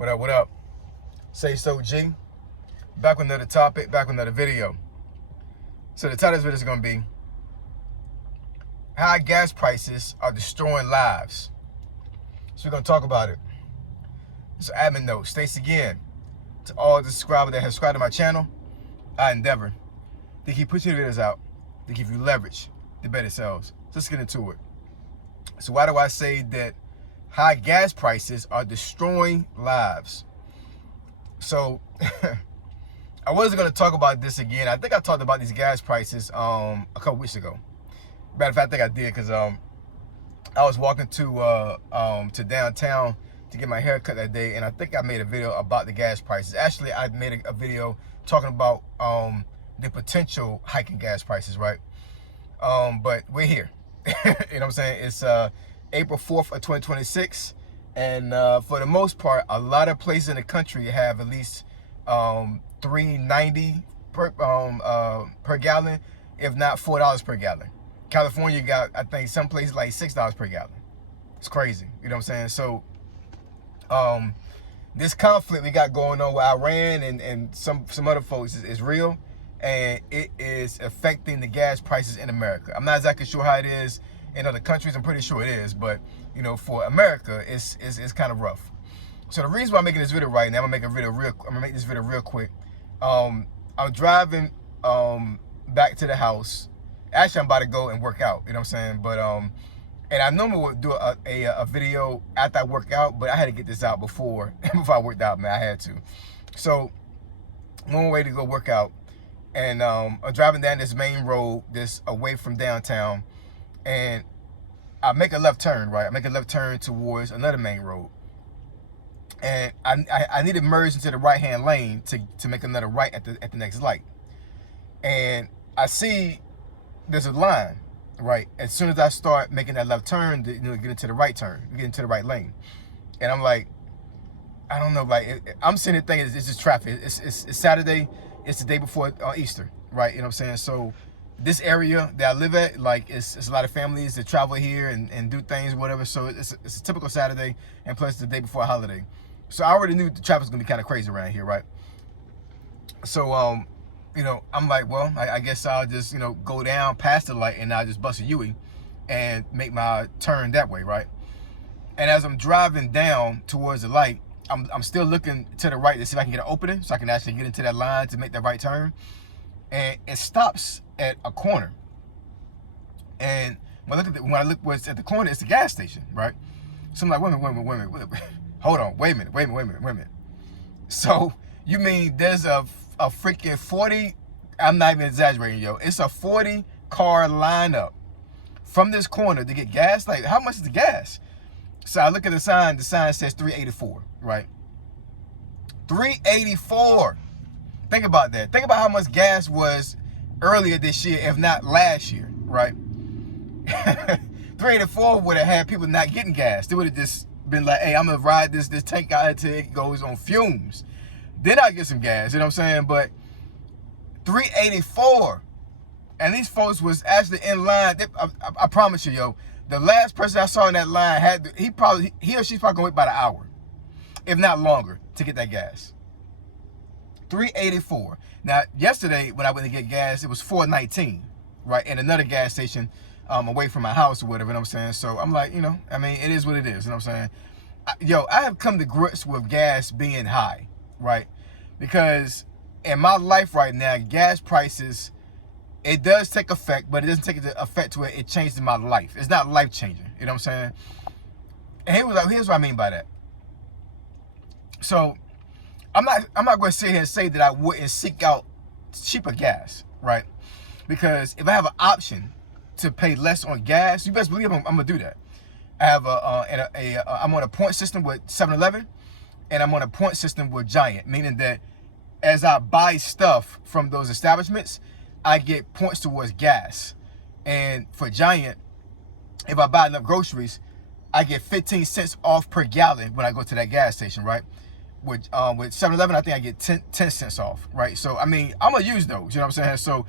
What up, what up? Say so G. Back with another topic, back with another video. So the title of this video is going to be how gas prices are destroying lives. So we're going to talk about it. So admin note, states again, to all the subscribers that have subscribed to my channel, I endeavor to keep pushing videos out, to give you leverage to better selves. So let's get into it. So why do I say that high gas prices are destroying lives? So I wasn't going to talk about this again. I think I talked about these gas prices a couple weeks ago. Matter of fact, I think I did because I was walking to downtown to get my hair cut that day, and I think I made a video about the gas prices. Actually, I made a video talking about the potential hike in gas prices, right? But we're here. You know what I'm saying? It's April 4th of 2026, and for the most part, a lot of places in the country have at least $3.90 per gallon, if not $4 per gallon. California got, I think, some places like $6 per gallon. It's crazy. You know what I'm saying? So this conflict we got going on with Iran and some other folks is real, and it is affecting the gas prices in America. I'm not exactly sure how it is in other countries. I'm pretty sure it is, but you know, for America, it's kind of rough. So the reason why I'm making this video right now, I'm gonna make this video real quick. I'm driving back to the house. Actually, I'm about to go and work out. You know what I'm saying? But and I normally would do a video after I work out, but I had to get this out before I worked out, man. I had to. So one way to go work out, and I'm driving down this main road, this away from downtown, and I make a left turn, right? I make a left turn towards another main road, and I need to merge into the right-hand lane to make another right at the next light, and I see there's a line. Right, as soon as I start making that left turn, to, get into the right turn, get into the right lane, and I'm like, I don't know, like I'm seeing the thing is it's just traffic. It's Saturday, it's the day before Easter, right? You know what I'm saying? So this area that I live at, like it's a lot of families that travel here and do things, whatever. So it's a typical Saturday, and plus the day before a holiday. So I already knew the traffic was gonna be kind of crazy around here, right? So you know, I'm like, well, I guess I'll just, go down past the light and I'll just bust a U-ey and make my turn that way, right? And as I'm driving down towards the light, I'm still looking to the right to see if I can get an opening so I can actually get into that line to make that right turn. And it stops at a corner. And when I look what's at the corner, it's the gas station, right? So I'm like, wait a minute. Hold on, wait a minute. So you mean there's a freaking 40, I'm not even exaggerating, yo. It's a 40 car lineup from this corner to get gas. Like, how much is the gas? So I look at the sign says $3.84, right? $3.84. Think about that. Think about how much gas was earlier this year, if not last year, right? $3.84 would have had people not getting gas. They would have just been like, hey, I'm gonna ride this tank out until it goes on fumes. Then I get some gas, you know what I'm saying? But $3.84, and these folks was actually in line. I promise you, yo, the last person I saw in that line he or she's probably gonna wait about an hour, if not longer, to get that gas. $3.84. Now, yesterday when I went to get gas, it was $4.19, right? In another gas station away from my house or whatever, you know what I'm saying? So I'm like, it is what it is, you know what I'm saying? I have come to grips with gas being high, right? Because in my life right now, gas prices, it does take effect, but it doesn't take effect to where it changed my life. It's not life changing. You know what I'm saying? And here's what I mean by that. So I'm not going to sit here and say that I wouldn't seek out cheaper gas, right? Because if I have an option to pay less on gas, you best believe I'm gonna do that. I have I'm on a point system with 7-Eleven, and I'm on a point system with Giant, meaning that as I buy stuff from those establishments, I get points towards gas. And for Giant, if I buy enough groceries, I get 15 cents off per gallon when I go to that gas station, right? With 7-Eleven, I think I get 10 cents off, right? So, I mean, I'm going to use those, you know what I'm saying? So,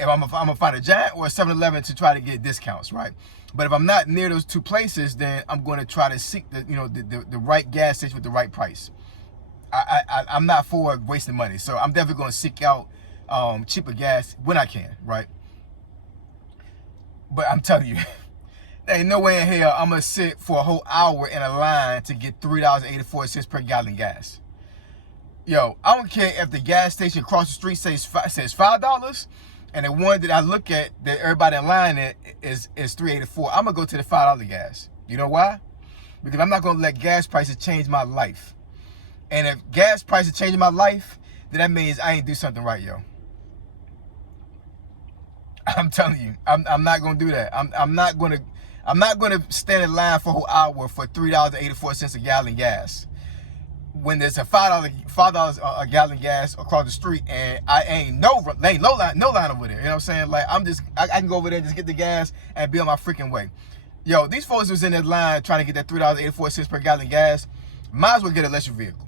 if I'm gonna find a Giant or a 7-Eleven to try to get discounts, right? But if I'm not near those two places, then I'm going to try to seek the right gas station with the right price. I'm not for wasting money. So I'm definitely going to seek out cheaper gas when I can, right? But I'm telling you, there ain't no way in hell I'm going to sit for a whole hour in a line to get $3.84 per gallon gas. Yo, I don't care if the gas station across the street says $5, and the one that I look at that everybody in line at is $3.84. I'm going to go to the $5 gas. You know why? Because I'm not going to let gas prices change my life. And if gas prices change my life, then that means I ain't do something right, yo. I'm telling you, I'm not gonna do that. I'm not gonna stand in line for a whole hour for $3.84 a gallon gas when there's a $5 a gallon gas across the street, and I ain't no line over there. You know what I'm saying? Like I can go over there and just get the gas and be on my freaking way. Yo, these folks was in that line trying to get that $3.84 per gallon gas. Might as well get an electric vehicle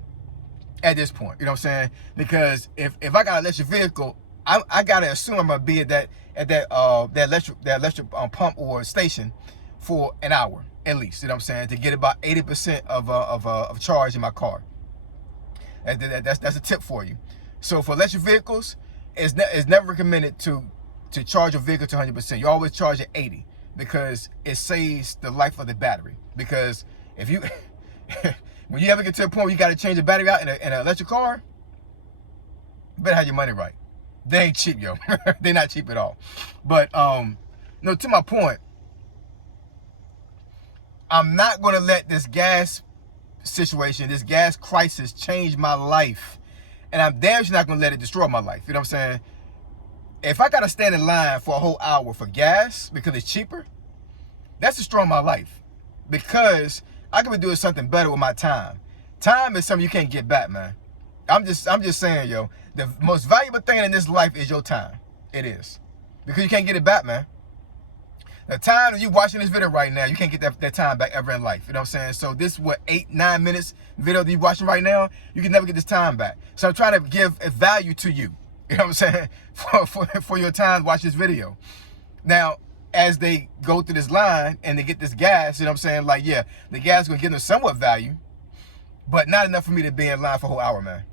at this point. You know what I'm saying? Because if I got an electric vehicle, I gotta assume I'm gonna be at that electric pump or station for an hour at least. You know what I'm saying? To get about 80% of charge in my car. That's a tip for you. So for electric vehicles, it's never recommended to charge a vehicle to 100%. You always charge at 80 because it saves the life of the battery. Because if you when you ever get to a point where you got to change the battery out in an electric car, you better have your money right. They ain't cheap, yo. They're not cheap at all. But no, to my point, I'm not gonna let this gas situation, this gas crisis change my life. And I'm damn sure not gonna let it destroy my life. You know what I'm saying? If I gotta stand in line for a whole hour for gas because it's cheaper, that's destroying my life. Because I could be doing something better with my time. Time is something you can't get back, man. I'm just saying, yo, the most valuable thing in this life is your time. It is. Because you can't get it back, man. The time that you watching this video right now, you can't get that time back ever in life. You know what I'm saying? So this, 8-9 minutes video that you're watching right now, you can never get this time back. So I'm trying to give a value to you. You know what I'm saying? For your time to watch this video. Now, as they go through this line and they get this gas, you know what I'm saying? Like, yeah, the gas is going to give them somewhat value, but not enough for me to be in line for a whole hour, man.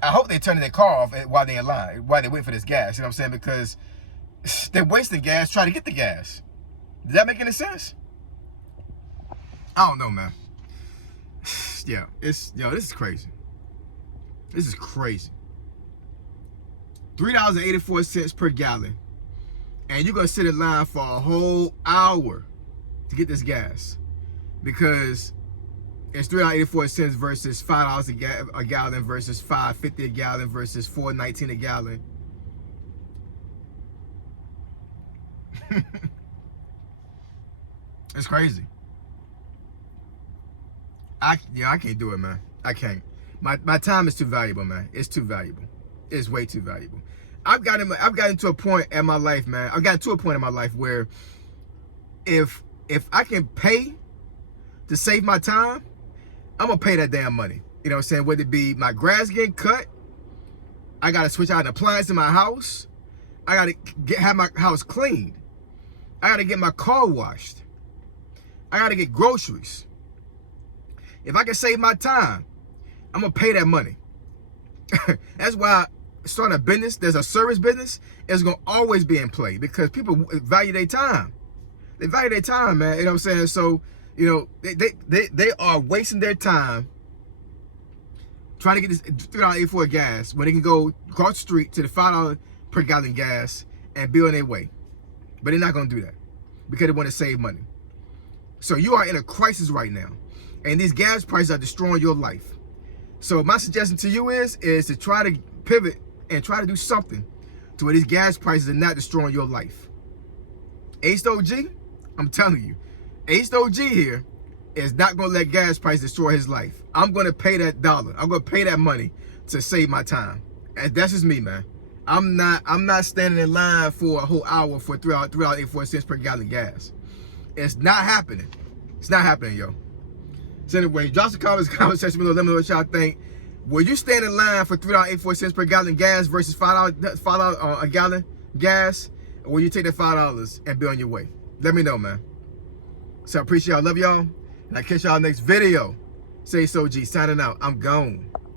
I hope they turn their car off while they're in line, while they wait for this gas. You know what I'm saying? Because they're wasting gas trying to get the gas. Does that make any sense? I don't know, man. Yeah, this is crazy. This is crazy. $3.84 per gallon. And you're going to sit in line for a whole hour to get this gas. Because it's $3.84 versus $5 a gallon versus $5.50 a gallon versus $4.19 a gallon. It's crazy. I can't do it, man. I can't. My time is too valuable, man. It's too valuable. It's way too valuable. I've gotten to a point in my life, man. I've gotten to a point in my life where if I can pay to save my time, I'm gonna pay that damn money. You know what I'm saying? Whether it be my grass getting cut, I gotta switch out an appliance in my house, I gotta have my house cleaned, I gotta get my car washed, I gotta get groceries. If I can save my time, I'm gonna pay that money. That's why starting a business, there's a service business, is gonna always be in play because people value their time. They value their time, man. You know what I'm saying? So, you know, they are wasting their time trying to get this $3.84 gas when they can go across the street to the $5 per gallon gas and be on their way. But they're not gonna do that because they want to save money. So you are in a crisis right now, and these gas prices are destroying your life. So my suggestion to you is to try to pivot and try to do something to where these gas prices are not destroying your life. Ace OG, I'm telling you, Ace OG here is not going to let gas prices destroy his life. I'm going to pay that dollar. I'm going to pay that money to save my time. And that's just me, man. I'm not standing in line for a whole hour for $3.84 per gallon gas. It's not happening. It's not happening, yo. So anyway, drop some comments, comment section below. Let me know what y'all think. Will you stand in line for $3.84 per gallon gas versus $5 a gallon gas? Or will you take that $5 and be on your way? Let me know, man. So I appreciate y'all. Love y'all. And I'll catch y'all next video. Say so G. Signing out. I'm gone.